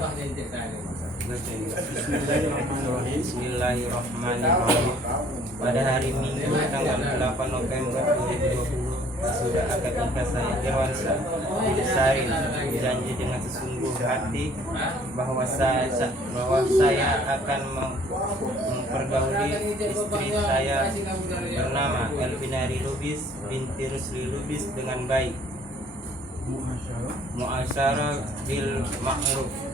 Bismillahirrahmanirrahim. Pada hari Minggu tanggal 8 November 2020 sudah akad nikah saya Irwansyah Sari berjanji dengan sesungguh hati bahwa saya akan mempergauli istri saya bernama Elvinari Lubis binti Rusli Lubis dengan baik, muasyarah bil ma'ruf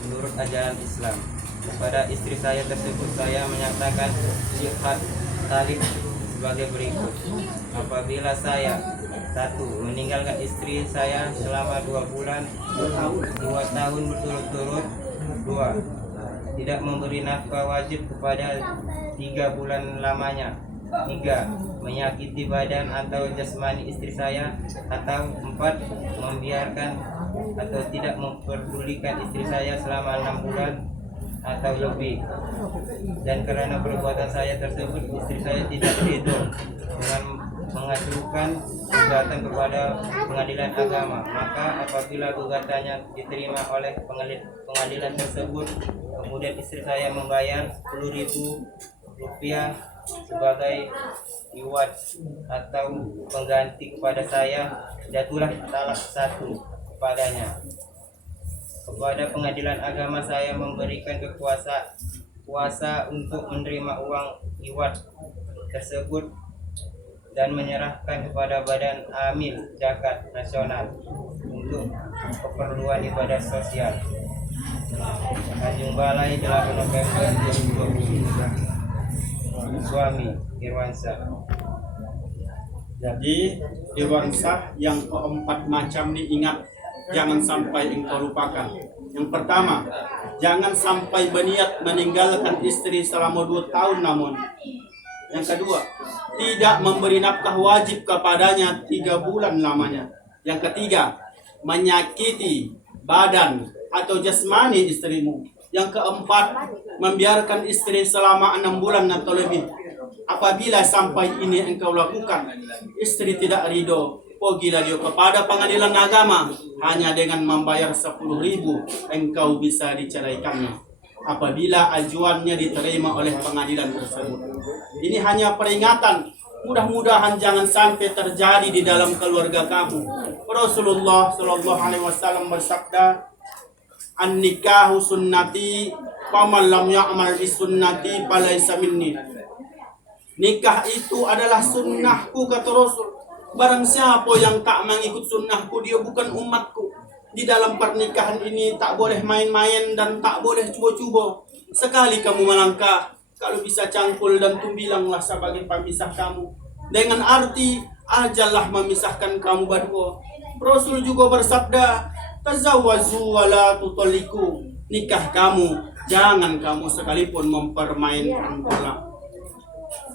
menurut ajaran Islam. Kepada istri saya tersebut saya menyatakan syihat talib sebagai berikut. Apabila saya 1. meninggalkan istri saya selama 2 tahun berturut-turut. 2. tidak memberi nafkah wajib kepada 3 bulan lamanya. 3. menyakiti badan atau jasmani istri saya. Atau 4. membiarkan atau tidak memperdulikan istri saya selama 6 bulan atau lebih. Dan karena perbuatan saya tersebut istri saya tidak ridho dengan mengajukan gugatan kepada pengadilan agama, maka apabila gugatannya diterima oleh pengadilan tersebut, kemudian istri saya membayar 10.000 rupiah sebagai iwad atau pengganti kepada saya, jatuhlah talak 1 kepadanya. Kepada pengadilan agama saya memberikan kuasa untuk menerima uang iwad tersebut dan menyerahkan kepada Badan Amil Zakat Nasional untuk keperluan ibadah sosial. Tanjung Balai 8 November 2020. Suami Irwansyah. Jadi Irwansyah yang keempat macam ini ingat, jangan sampai engkau lupakan. Yang pertama, jangan sampai berniat meninggalkan istri selama 2 tahun namun. Yang kedua, tidak memberi nafkah wajib kepadanya 3 bulan lamanya. Yang ketiga, menyakiti badan atau jasmani istrimu. Yang keempat, membiarkan istri selama 6 bulan atau lebih. Apabila sampai ini engkau lakukan, istri tidak ridho, pergilah dia kepada pengadilan agama. Hanya dengan membayar 10.000 engkau bisa diceraikannya apabila ajuannya diterima oleh pengadilan tersebut. Ini hanya peringatan, mudah-mudahan jangan sampai terjadi di dalam keluarga kamu. Rasulullah Shallallahu Alaihi Wasallam bersabda, "An-nikahu sunnati, faman lam ya'mal bi sunnati falaysa minni." Nikah itu adalah sunnahku, kata Rasul. Barang siapa yang tak mengikut sunnahku, dia bukan umatku. Di dalam pernikahan ini tak boleh main-main dan tak boleh cuba-cuba. Sekali kamu melangkah, kalau bisa cangkul dan tumbilanglah sebagai pemisah kamu. Dengan arti ajallah memisahkan kamu berdua. Rasul juga bersabda, "Tazawwazu wa la tutalliqu." Nikah kamu, jangan kamu sekalipun mempermainkan tolak.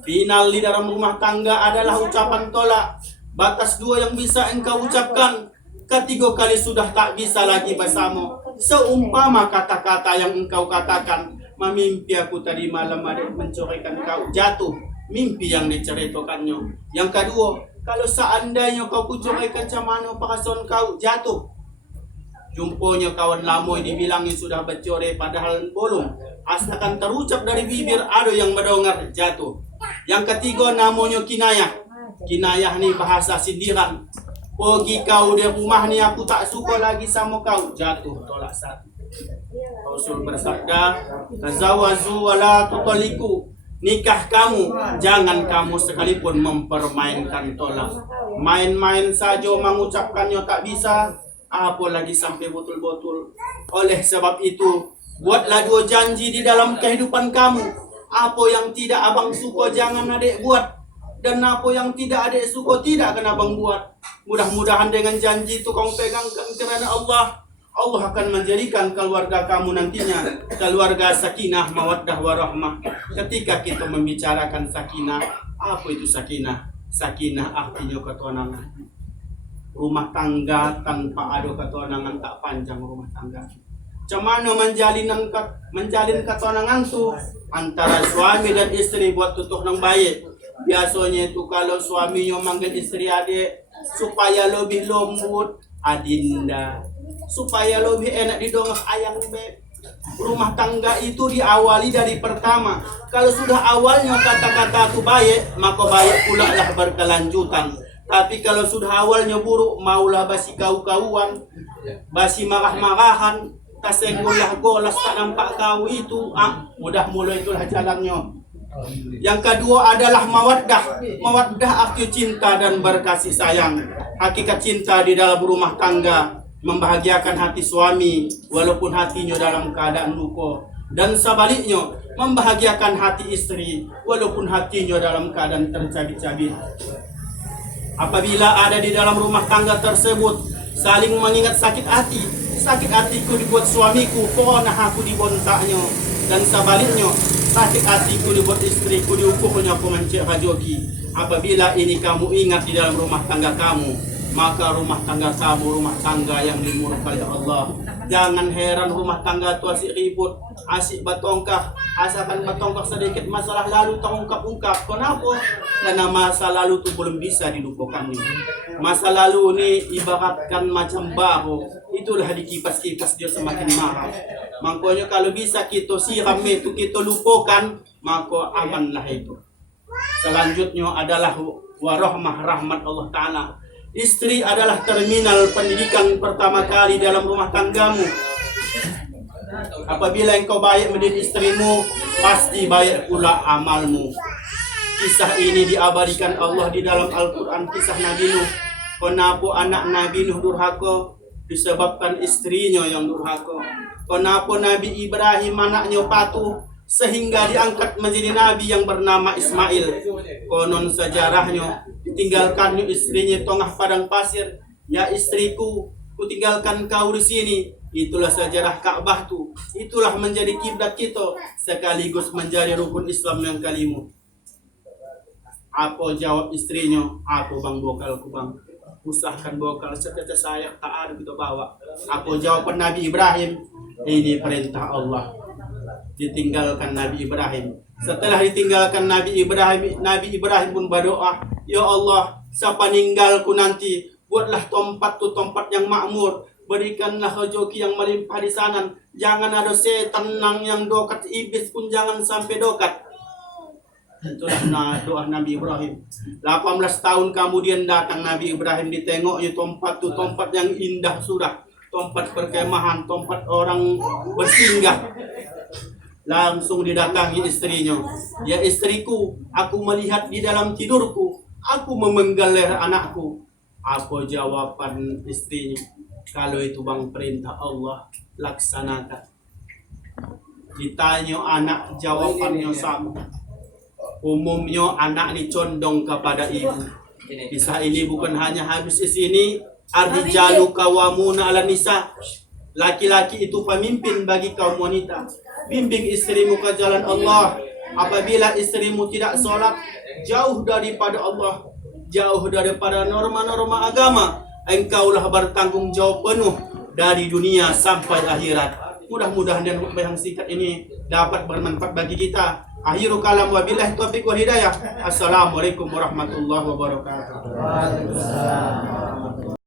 Final di dalam rumah tangga adalah ucapan tolak. Batas 2 yang bisa engkau ucapkan. Ketiga kali sudah tak bisa lagi bersama. Seumpama kata-kata yang engkau katakan, "Memimpi aku tadi malam ada mencoraikan kau." Jatuh mimpi yang diceritakannya. Yang kedua, kalau seandainya kau kucoraikan camano perasaan kau, jatuh. Jumpanya kawan lama dibilangnya sudah bercerai padahal belum. Asalkan terucap dari bibir ada yang mendengar, jatuh. Yang ketiga namanya kinayah. Kinayah ni bahasa sindiran. Pergi kau di rumah ni, aku tak suka lagi sama kau, jatuh tolak 1. Rasul bersabda, "Tazawazu wa la tutalliqu." Nikah kamu, jangan kamu sekalipun mempermainkan tolak. Main-main saja mengucapkannya tak bisa, apalagi sampai betul-betul. Oleh sebab itu, buatlah 2 janji di dalam kehidupan kamu. Apa yang tidak abang suka jangan adik buat. Dan apa yang tidak adik suka tidak akan abang buat. Mudah-mudahan dengan janji itu kamu pegangkan kerana Allah, Allah akan menjadikan keluarga kamu nantinya keluarga sakinah, mawaddah, warahmah. Ketika kita membicarakan sakinah, apa itu sakinah? Sakinah artinya ketenangan. Rumah tangga tanpa ada ketenangan tak panjang rumah tangga. Cemana menjalin ketenangan tu antara suami dan istri buat tutup yang baik. Biasanya itu kalau suaminya manggil istri adik supaya lebih lembut, adinda, supaya lebih enak didongak ayang beb. Rumah tangga itu diawali dari pertama. Kalau sudah awalnya kata-kata itu baik, maka baik pula lah berkelanjutan. Tapi kalau sudah awalnya buruk, maulah basi kau-kauan, basi marah-marahan, tasenggulah golas tak nampak kau itu, mudah mulai itulah jalannya. Yang kedua adalah mawaddah. Mawaddah arti cinta dan berkasih sayang. Hakikat cinta di dalam rumah tangga membahagiakan hati suami walaupun hatinya dalam keadaan luka, dan sebaliknya membahagiakan hati istri walaupun hatinya dalam keadaan tercabik-cabik. Apabila ada di dalam rumah tangga tersebut saling mengingat sakit hatiku dibuat suamiku, konah aku dibontaknya, dan sebaliknya sakit hatiku dibuat istriku diukurnya aku mencek hajoki. Apabila ini kamu ingat di dalam rumah tangga kamu, maka rumah tangga kamu rumah tangga yang dimurkai Allah. Jangan heran rumah tangga itu asik ribut, asik bertongkar, asalkan bertongkar sedikit masalah lalu terungkap-ungkap. Kenapa? Karena masa lalu itu belum bisa dilupakan. Masa lalu ini ibaratkan macam baru, itulah dikipas-kipas dia semakin marah. Makanya kalau bisa kita siram itu, kita lupakan, maka amanlah itu. Selanjutnya adalah warahmah, rahmat Allah Ta'ala. Istri adalah terminal pendidikan pertama kali dalam rumah tanggamu. Apabila engkau baik mendidik istrimu, pasti baik pula amalmu. Kisah ini diabadikan Allah di dalam Al-Quran, kisah Nabi Nuh. Kenapa anak Nabi Nuh durhaka? Disebabkan istrinya yang durhaka. Kenapa Nabi Ibrahim anaknya patuh sehingga diangkat menjadi nabi yang bernama Ismail? Konon sejarahnya ditinggalkannya istrinya tengah padang pasir. Ya istriku, kutinggalkan kau di sini. Itulah sejarah Ka'bah tuh. Itulah menjadi kiblat kita, sekaligus menjadi rukun Islam yang kelima. Apa jawab istrinya? Aku bang bokalku bang, usahkan bokal setetes saya tak ada kita bawa. Apa jawaban Nabi Ibrahim? Ini perintah Allah. Ditinggalkan Nabi Ibrahim. Setelah ditinggalkan Nabi Ibrahim pun berdoa, ya Allah, siapa ninggalku nanti, buatlah tempat tu tempat yang makmur, berikanlah rezeki yang melimpah di sana. Jangan ada setan yang dokat, iblis pun jangan sampai dokat. Itulah doa Nabi Ibrahim. 18 tahun kemudian datang Nabi Ibrahim, ditengoknya tempat tu tempat yang indah sudah, tempat perkemahan, tempat orang bersinggah. Langsung didatangi istrinya. Ya istriku, aku melihat di dalam tidurku, aku memenggal leher anakku. Apa jawaban istrinya? Kalau itu bang perintah Allah, laksanakan. Ditanya anak, jawabannya sama. Umumnya anak ini condong kepada ibu. Kisah ini bukan hanya habis di sini. Ar-rijalu qawwamuna 'alan nisa. Laki-laki itu pemimpin bagi kaum wanita. Bimbing istrimu ke jalan Allah. Apabila istrimu tidak sholat, jauh daripada Allah, jauh daripada norma-norma agama, engkaulah bertanggung jawab penuh dari dunia sampai akhirat. Mudah-mudahan dan khutbah yang singkat ini dapat bermanfaat bagi kita. Akhiru kalam wabillahi taufiq wal hidayah. Assalamualaikum warahmatullahi wabarakatuh.